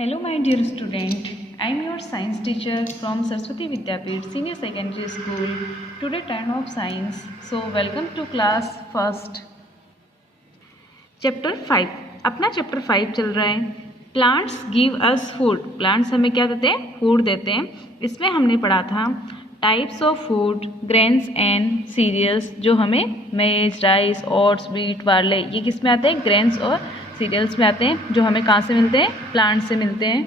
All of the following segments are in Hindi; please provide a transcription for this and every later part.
Hello my dear student, I am your science teacher from Saraswati Vidyapeeth Senior Secondary School. Today turn of science. So welcome to class first. Chapter 5 अपना चैप्टर 5 चल रहा है। Plants give us food. Plants हमें क्या देते हैं? फूड देते हैं। इसमें हमने पढ़ा था types of food, grains and cereals, जो हमें मेज, राइस, ओट्स, व्हीट, बार्ले, ये किस में आते हैं? ग्रेन्स और सीरियल्स में आते हैं, जो हमें कहाँ से मिलते हैं? प्लांट से मिलते हैं।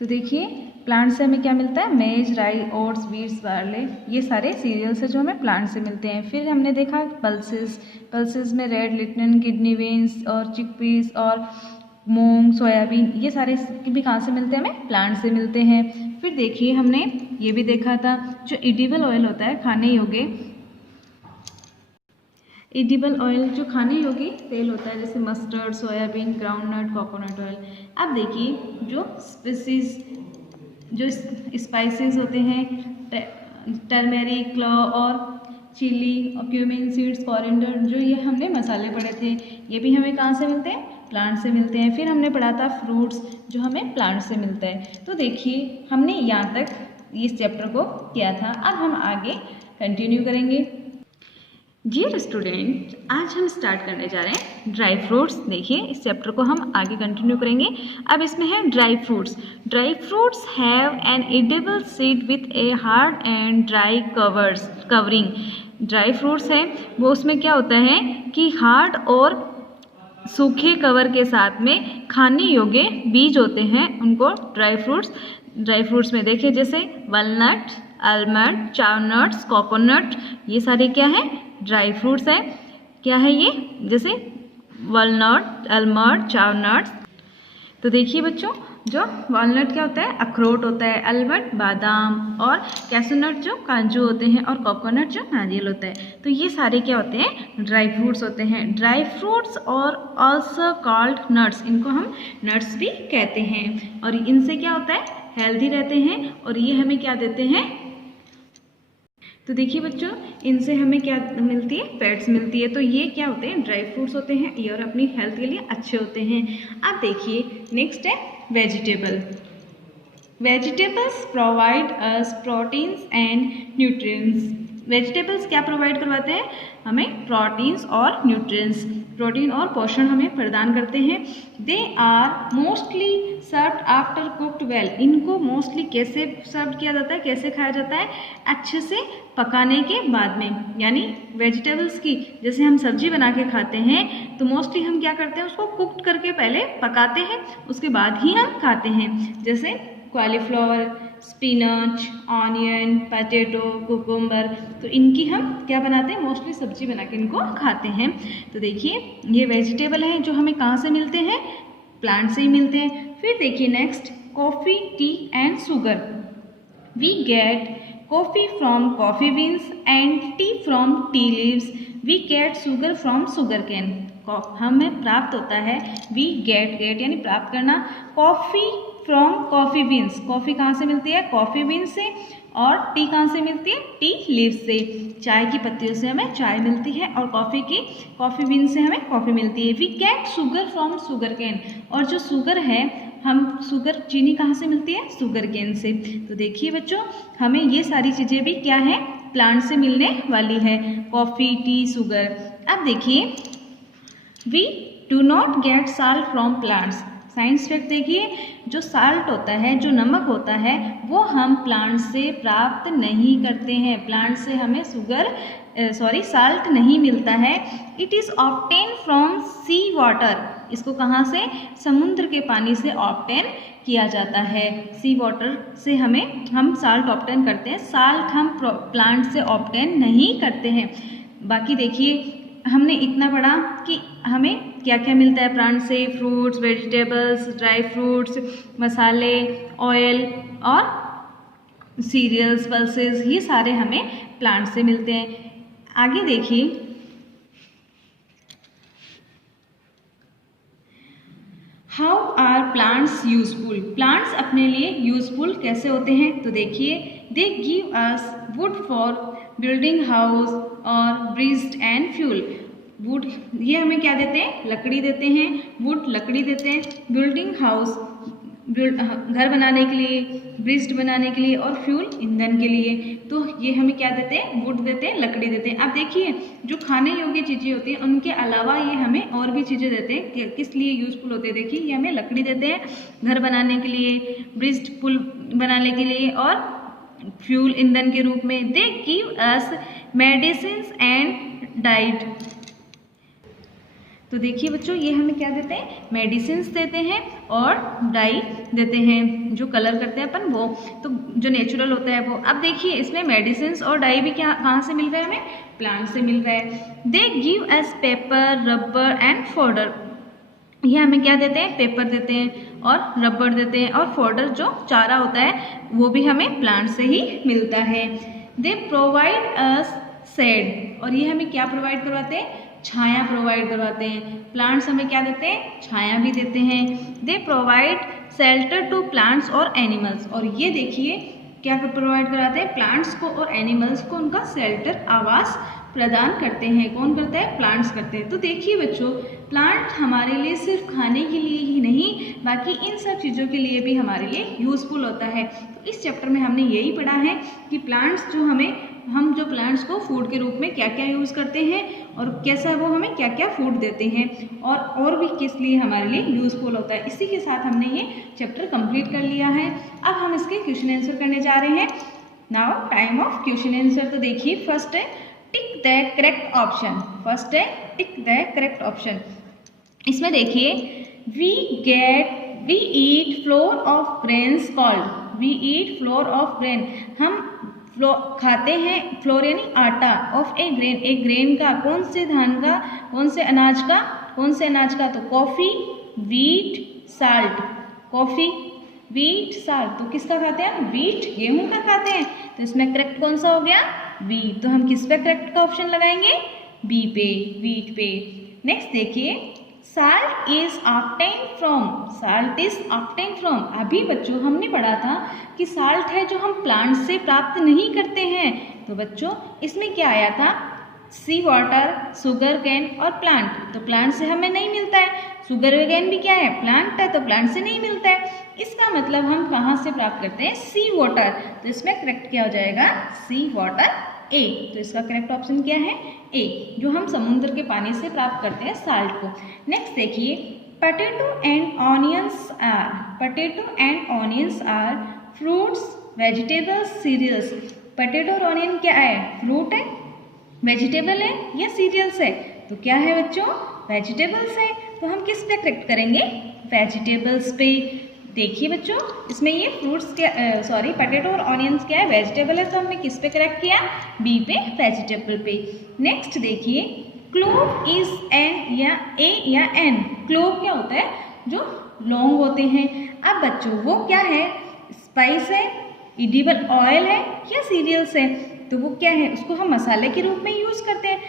तो देखिए प्लांट से हमें क्या मिलता है? मेज, राइस, ओट्स, व्हीट्स, बार्ले, ये सारे सीरियल्स है जो हमें प्लांट से मिलते हैं। फिर हमने देखा पल्सेस। पल्सेस में रेड लिटन, किडनी बीन्स और चिकपीस और मूंग, सोयाबीन, ये सारे भी कहाँ से मिलते हैं? हमें प्लांट से मिलते हैं। फिर देखिए हमने ये भी देखा था जो एडिबल ऑयल होता है, खाने योग्य एडिबल ऑयल, जो खाने योग्य तेल होता है, जैसे mustard, soybean, groundnut, coconut oil. अब देखिए जो स्पाइसेस होते हैं, टर्मेरिक, क्लव और चिली और क्यूमिन सीड्स, कोरिएंडर, जो ये हमने मसाले पढ़े थे, ये भी हमें कहाँ से मिलते हैं? प्लांट से मिलते हैं। फिर हमने पढ़ा था फ्रूट्स, जो हमें प्लांट से मिलता है। तो देखिए हमने यहाँ तक इस चैप्टर को किया था। अब हम आगे कंटिन्यू करेंगे। डियर स्टूडेंट, आज हम स्टार्ट करने जा रहे हैं ड्राई फ्रूट्स। देखिए इस चैप्टर को हम आगे कंटिन्यू करेंगे। अब इसमें है dry fruits. Dry fruits have an edible seed with a hard and dry covering. Dry fruits है वो, उसमें क्या होता है कि हार्ड और सूखे कवर के साथ में खाने योग्य बीज होते हैं, उनको ड्राई फ्रूट्स में देखिए जैसे वॉलनट, आलमंड, चावनट्स, कोकोनट, ये सारे क्या है? ड्राई फ्रूट्स है। क्या है ये? जैसे वॉलनट, आलमंड, चावनट्स। तो देखिए बच्चों, जो वॉलनट क्या होता है? अखरोट होता है, आलमंड बादाम, और कैशूनट जो काजू होते हैं, और कोकोनट जो नारियल होता है। तो ये सारे क्या होते हैं? ड्राई फ्रूट्स होते हैं। ड्राई फ्रूट्स और ऑल्सो कॉल्ड नट्स, इनको हम नट्स भी कहते हैं। और इनसे क्या होता है? हेल्दी रहते हैं, और ये हमें क्या देते हैं? तो देखिए बच्चों, इनसे हमें क्या मिलती है? फैट्स मिलती है। तो ये क्या होते हैं? ड्राई फ्रूट्स होते हैं, ये और अपनी हेल्थ के लिए अच्छे होते हैं। अब देखिए नेक्स्ट है vegetable. Vegetables provide us proteins and nutrients. Vegetables क्या प्रोवाइड करवाते हैं? हमें प्रोटीन्स और न्यूट्रिएंट्स, प्रोटीन और पोषण हमें प्रदान करते हैं। They are mostly served after cooked well. इनको मोस्टली कैसे सर्व किया जाता है, कैसे खाया जाता है? अच्छे से पकाने के बाद में। यानी वेजिटेबल्स की जैसे हम सब्जी बना के खाते हैं, तो मोस्टली हम क्या करते हैं? उसको कुक्ड करके पहले पकाते हैं, उसके बाद ही हम खाते हैं। जैसे cauliflower, spinach, onion, potato, cucumber, तो इनकी हम क्या बनाते हैं? मोस्टली सब्जी बना के इनको खाते हैं। तो देखिए ये वेजिटेबल हैं जो हमें कहाँ से मिलते हैं? प्लांट से ही मिलते हैं। फिर देखिए next, coffee, tea and sugar. We get coffee from coffee beans and tea from tea leaves. We get sugar from sugar cane. हमें प्राप्त होता है, वी गेट यानी प्राप्त करना, coffee from coffee beans. Coffee कहाँ से मिलती है? कॉफ़ी बीन्स से। और टी कहाँ से मिलती है? टी लीव्स से। चाय की पत्तियों से हमें चाय मिलती है, और कॉफ़ी बीन्स से हमें कॉफ़ी मिलती है। We get sugar from sugar cane. और जो शुगर है, हम शुगर, चीनी कहाँ से मिलती है? शुगर केन से। तो देखिए बच्चों, हमें ये सारी चीज़ें भी क्या है? प्लांट से मिलने वाली है, कॉफ़ी, टी, शुगर। अब देखिए, we do not get salt from plants. Science fact देखिए, जो साल्ट होता है, जो नमक होता है, वो हम प्लांट से प्राप्त नहीं करते हैं। प्लांट से हमें साल्ट नहीं मिलता है। It is obtain from sea water. इसको कहाँ से? समुद्र के पानी से ऑब्टेन किया जाता है। सी वाटर से हम साल्ट ऑब्टेन करते हैं। साल्ट हम प्लांट से ऑब्टेन नहीं करते हैं। बाकी देखिए हमने इतना पढ़ा कि हमें क्या क्या मिलता है प्लांट से? फ्रूट्स, वेजिटेबल्स, ड्राई फ्रूट्स, मसाले, ऑयल और सीरियल्स, पल्सेस, ये सारे हमें प्लांट से मिलते हैं। आगे देखिए, how are plants useful. Plants अपने लिए यूजफुल कैसे होते हैं? तो देखिए, they give us wood for building house और ब्रिज एंड फ्यूल। वुड, ये हमें क्या देते हैं, लकड़ी देते हैं, वुड लकड़ी देते हैं, बिल्डिंग हाउस घर बनाने के लिए, ब्रिज बनाने के लिए और फ्यूल ईंधन के लिए। तो ये हमें क्या देते हैं, वुड देते हैं, लकड़ी देते हैं। अब देखिए जो खाने योग्य चीज़ें होती हैं उनके अलावा ये हमें और भी चीज़ें देते हैं, किस लिए यूजफुल होते हैं। देखिए ये हमें लकड़ी देते हैं घर बनाने के लिए, ब्रिज पुल बनाने के लिए और फ्यूल ईंधन के रूप में। दे give us medicine and diet. तो देखिए बच्चों ये हमें क्या देते हैं, मेडिसिन देते हैं और डाई देते हैं, जो कलर करते हैं अपन वो, तो जो नेचुरल होता है वो। अब देखिए इसमें मेडिसिन और डाई भी क्या कहाँ से मिल रहा है, हमें प्लांट से मिल रहा है। दे give us paper rubber and fodder. ये हमें क्या देते हैं, पेपर देते हैं और रबर देते हैं और फोडर जो चारा होता है वो भी हमें प्लांट से ही मिलता है। दे प्रोवाइड अस शेड, और ये हमें क्या प्रोवाइड करवाते हैं, छाया प्रोवाइड करवाते हैं। प्लांट्स हमें क्या देते हैं, छाया भी देते हैं। They provide shelter to plants और एनिमल्स, और ये देखिए क्या प्रोवाइड कराते हैं, प्लांट्स को और एनिमल्स को उनका शेल्टर, आवास प्रदान करते हैं। कौन करता है, प्लांट्स करते हैं। तो देखिए बच्चों प्लांट हमारे लिए सिर्फ खाने के लिए ही नहीं बाकी इन सब चीज़ों के लिए भी हमारे लिए यूज़फुल होता है। तो इस चैप्टर में हमने यही पढ़ा है कि प्लांट्स जो हम जो प्लांट्स को फूड के रूप में क्या क्या यूज़ करते हैं और कैसा वो हमें क्या क्या फूड देते हैं और भी किस लिए हमारे लिए यूज़फुल होता है। इसी के साथ हमने ये चैप्टर कंप्लीट कर लिया है। अब हम इसके क्वेश्चन आंसर करने जा रहे हैं। Now time of question answer. तो देखिए फर्स्ट है tick the correct option. First है टिक द करेक्ट ऑप्शन। इसमें देखिए we eat flour of grains called, we eat flour of grain, हम खाते हैं फ्लोर यानी आटा, ऑफ ए ग्रेन, एक ग्रेन का, कौन से धान का, कौन से अनाज का, कौन से अनाज का, तो coffee, wheat, salt, coffee, wheat, salt. तो किसका खाते हैं, वीट, गेहूं का खाते हैं। तो इसमें करेक्ट कौन सा हो गया, वीट। तो हम किस पे करेक्ट का ऑप्शन लगाएंगे, बी पे, वीट पे। नेक्स्ट देखिए salt is obtain from, salt is obtain from. अभी बच्चों हमने पढ़ा था कि साल्ट है जो हम प्लांट से प्राप्त नहीं करते हैं। तो बच्चों इसमें क्या आया था, सी वाटर, शुगर केन और प्लांट। तो प्लांट से हमें नहीं मिलता है, शुगर केन भी क्या है, प्लांट है, तो प्लांट से नहीं मिलता है। इसका मतलब हम कहाँ से प्राप्त करते हैं, सी वाटर। तो इसमें करेक्ट क्या हो जाएगा, सी वाटर, ए। तो इसका करेक्ट ऑप्शन क्या है, ए, जो हम समुद्र के पानी से प्राप्त करते हैं साल्ट को। नेक्स्ट देखिए potato and onions are, potato and onions are fruits, vegetables, cereals. Potato और ऑनियन क्या है, फ्रूट है, वेजिटेबल है या सीरियल्स है। तो क्या है बच्चों, वेजिटेबल्स है। तो हम किस पे करेक्ट करेंगे, वेजिटेबल्स पे। देखिए बच्चों इसमें ये फ्रूट्स क्या, सॉरी पोटैटो और ऑनियंस क्या है, वेजिटेबल है। तो हमने किस पे करेक्ट किया, बी पे, वेजिटेबल पे। नेक्स्ट देखिए क्लोव इज एन या ए या एन। क्लोव क्या होता है, जो लौंग होते हैं। अब बच्चों वो क्या है, स्पाइस है, एडिबल ऑयल है या सीरियल्स है। तो वो क्या है, उसको हम मसाले के रूप में यूज़ करते हैं,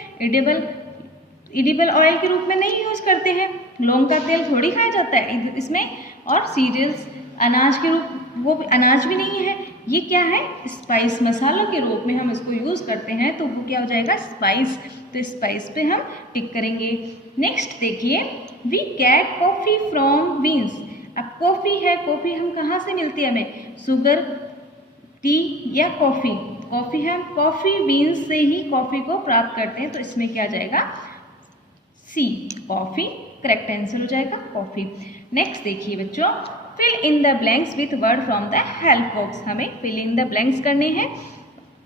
एडिबल ऑयल के रूप में नहीं यूज़ करते हैं। लौंग का तेल थोड़ी खाया जाता है इसमें। और सीरियल्स अनाज के रूप, वो अनाज भी नहीं है, ये क्या है, स्पाइस, मसालों के रूप में हम इसको यूज़ करते हैं। तो वो क्या हो जाएगा, स्पाइस। तो स्पाइस पे हम टिक करेंगे। नेक्स्ट देखिए we get coffee from beans. अब कॉफ़ी है, कॉफ़ी हम कहाँ से मिलती है हमें, शुगर, टी या कॉफ़ी। कॉफ़ी है, हम कॉफ़ी बीन्स से ही कॉफ़ी को प्राप्त करते हैं। तो इसमें क्या जाएगा, सी, कॉफ़ी करेक्ट आंसर हो जाएगा, कॉफ़ी। नेक्स्ट देखिए बच्चों fill in the blanks with word from the help box. हमें फिल इन द ब्लैंक्स करने हैं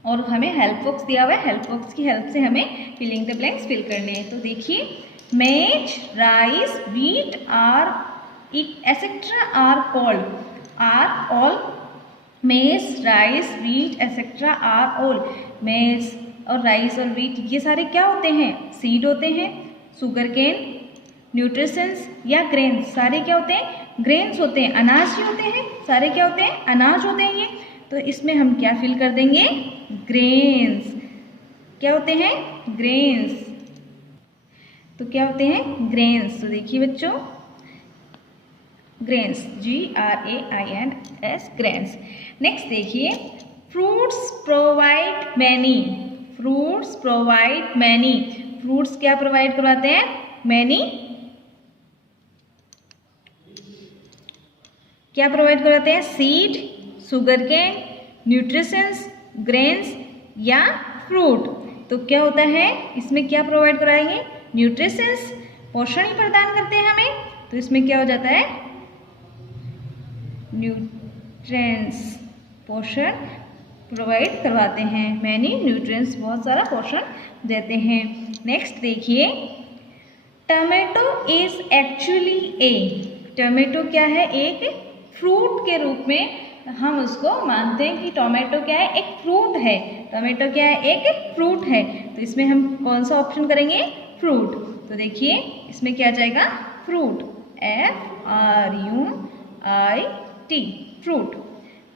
और हमें हेल्प बॉक्स दिया हुआ है, हेल्प बॉक्स की हेल्प से हमें fill in the blanks fill करने हैं। तो देखिए maize, rice, wheat are etcetera are called, are all, maize, rice, wheat etcetera are all. Maize और राइस और व्हीट ये सारे क्या होते हैं, सीड होते हैं। शुगर केन, न्यूट्रिशंस या ग्रेन्स, सारे क्या होते हैं, ग्रेन्स होते हैं, अनाज ही होते हैं, सारे क्या होते हैं, अनाज होते हैं ये। तो इसमें हम क्या फिल कर देंगे, ग्रेन्स। क्या होते हैं, ग्रेन्स। तो क्या होते हैं, ग्रेन्स। तो देखिए बच्चों ग्रेन्स, GRAINS, ग्रेन्स। नेक्स्ट देखिए fruits provide many, fruits provide many. Fruits क्या प्रोवाइड करवाते हैं? मैनी क्या प्रोवाइड करवाते हैं? Seed, sugar cane, nutritions, grains या फ्रूट। तो क्या होता है इसमें, क्या प्रोवाइड कराएंगे? न्यूट्रिशंस, पोषण ही प्रदान करते हैं हमें। तो इसमें क्या हो जाता है? न्यूट्रिएंट्स, पोषण प्रोवाइड करवाते हैं। मैनी न्यूट्रिएंट्स, बहुत सारा पोषण देते हैं। नेक्स्ट देखिए, tomato is actually A. Tomato क्या है? एक फ्रूट के रूप में हम उसको मानते हैं कि टोमेटो क्या है? एक फ्रूट है। टोमेटो क्या है? एक फ्रूट है। तो इसमें हम कौन सा ऑप्शन करेंगे? फ्रूट। तो देखिए इसमें क्या जाएगा? Fruit, FRUIT, fruit,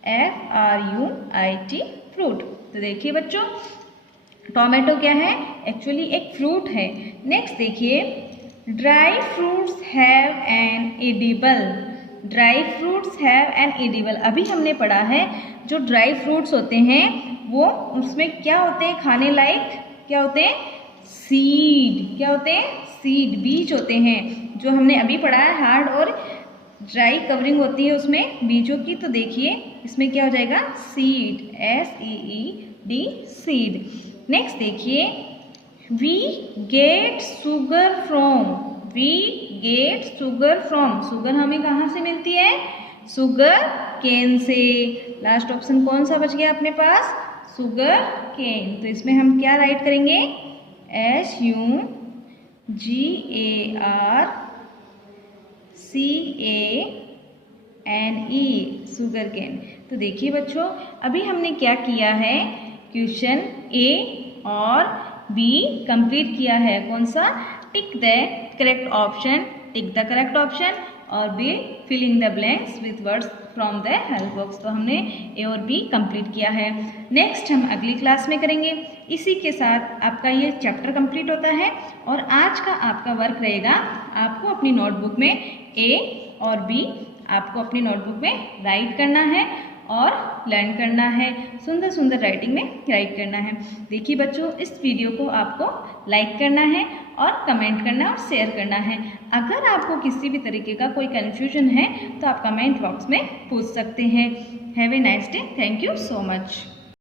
FRUIT, fruit. तो देखिए बच्चों, टोमेटो क्या है? एक्चुअली एक फ्रूट है। नेक्स्ट देखिए, dry fruits have an edible. Dry fruits have an edible. अभी हमने पढ़ा है जो ड्राई फ्रूट्स होते हैं वो उसमें क्या होते हैं खाने लायक? क्या होते हैं? सीड। क्या होते हैं? सीड, बीज होते हैं। जो हमने अभी पढ़ा है हार्ड और ड्राई कवरिंग होती है उसमें बीजों की। तो देखिए इसमें क्या हो जाएगा? Seed, SEED, seed. नेक्स्ट देखिए, we get sugar from. We get sugar from. Sugar हमें कहाँ से मिलती है? शुगर केन से। लास्ट ऑप्शन कौन सा बच गया अपने पास? Sugar cane. तो इसमें हम क्या राइट करेंगे? SUGARCANE, sugar cane. तो देखिए बच्चों, अभी हमने क्या किया है? क्वेश्चन A और B कंप्लीट किया है। कौन सा? Tick the correct option, tick the correct option, और B filling the blanks with words from the help box. तो हमने A और B कंप्लीट किया है। नेक्स्ट हम अगली क्लास में करेंगे। इसी के साथ आपका ये चैप्टर कंप्लीट होता है। और आज का आपका वर्क रहेगा, आपको अपनी नोटबुक में A और B आपको अपनी नोटबुक में राइट करना है और लर्न करना है। सुंदर सुंदर राइटिंग में राइट करना है। देखिए बच्चों, इस वीडियो को आपको लाइक करना है और कमेंट करना और शेयर करना है। अगर आपको किसी भी तरीके का कोई कन्फ्यूजन है तो आप कमेंट बॉक्स में पूछ सकते हैं। Have a nice day. Thank you so much.